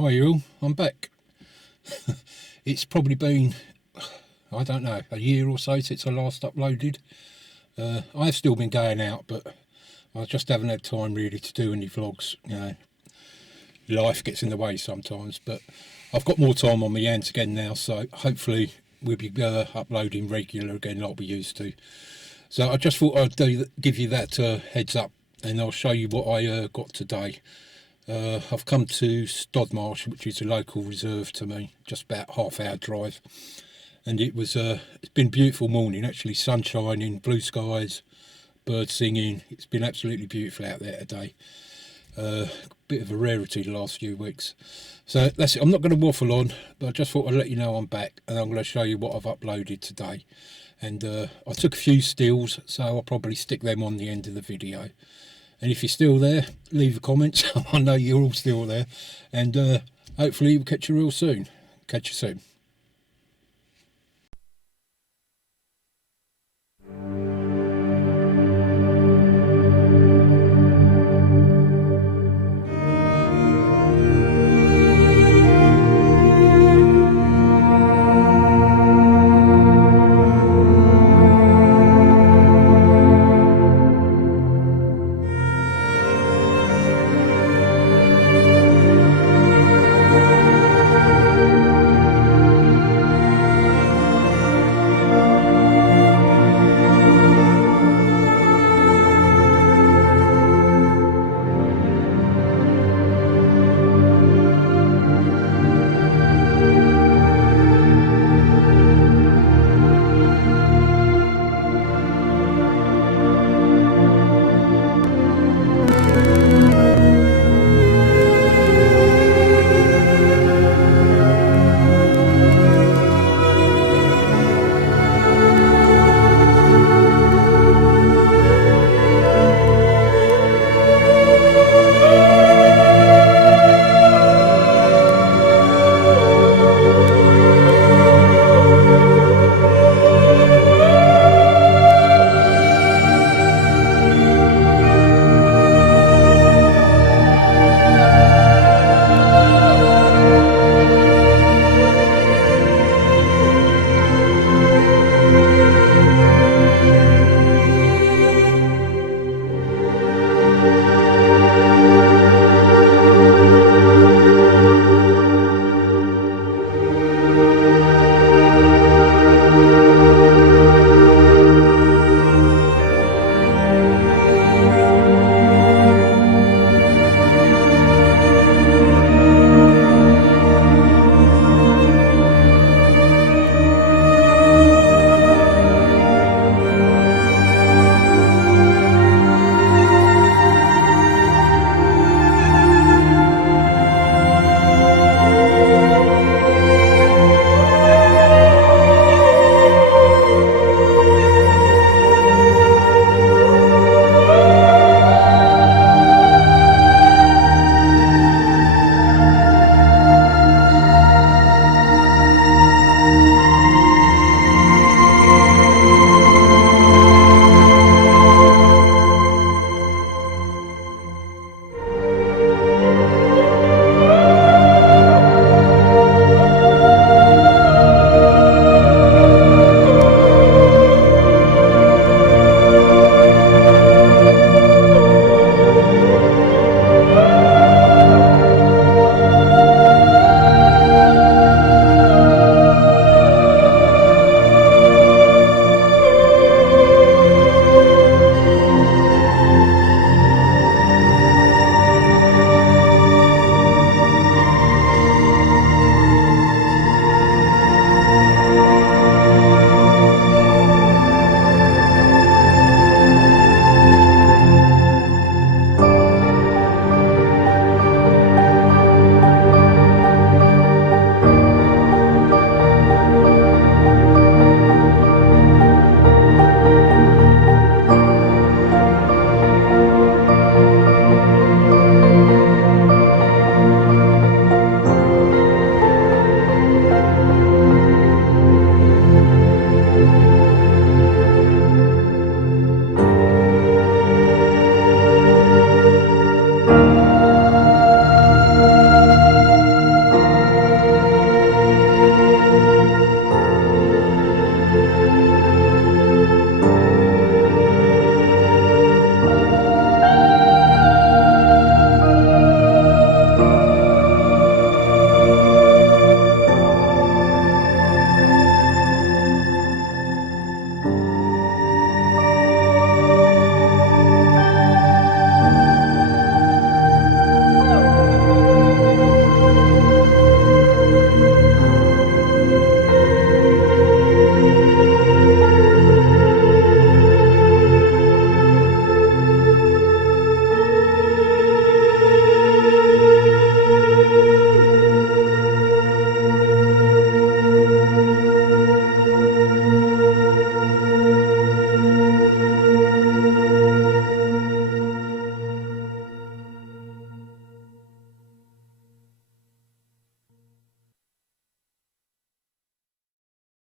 Hi you all, I'm back. It's probably been, I don't know, a year or so since I last uploaded. I've still been going out, but I just haven't had time really to do any vlogs. You know, life gets in the way sometimes, but I've got more time on my hands again now, so hopefully we'll be uploading regular again like we used to. So I just thought I'd give you that heads up, and I'll show you what I got today. I've come to Stodmarsh, which is a local reserve to me, just about half-hour drive, and it's been a beautiful morning actually, sun shining, blue skies, birds singing. It's been absolutely beautiful out there today. Bit of a rarity the last few weeks. So that's it. I'm not going to waffle on, but I just thought I'd let you know I'm back, and I'm going to show you what I've uploaded today. And I took a few stills, so I'll probably stick them on the end of the video. And if you're still there, leave a comment. I know you're all still there, and hopefully we'll catch you real soon. Catch you soon.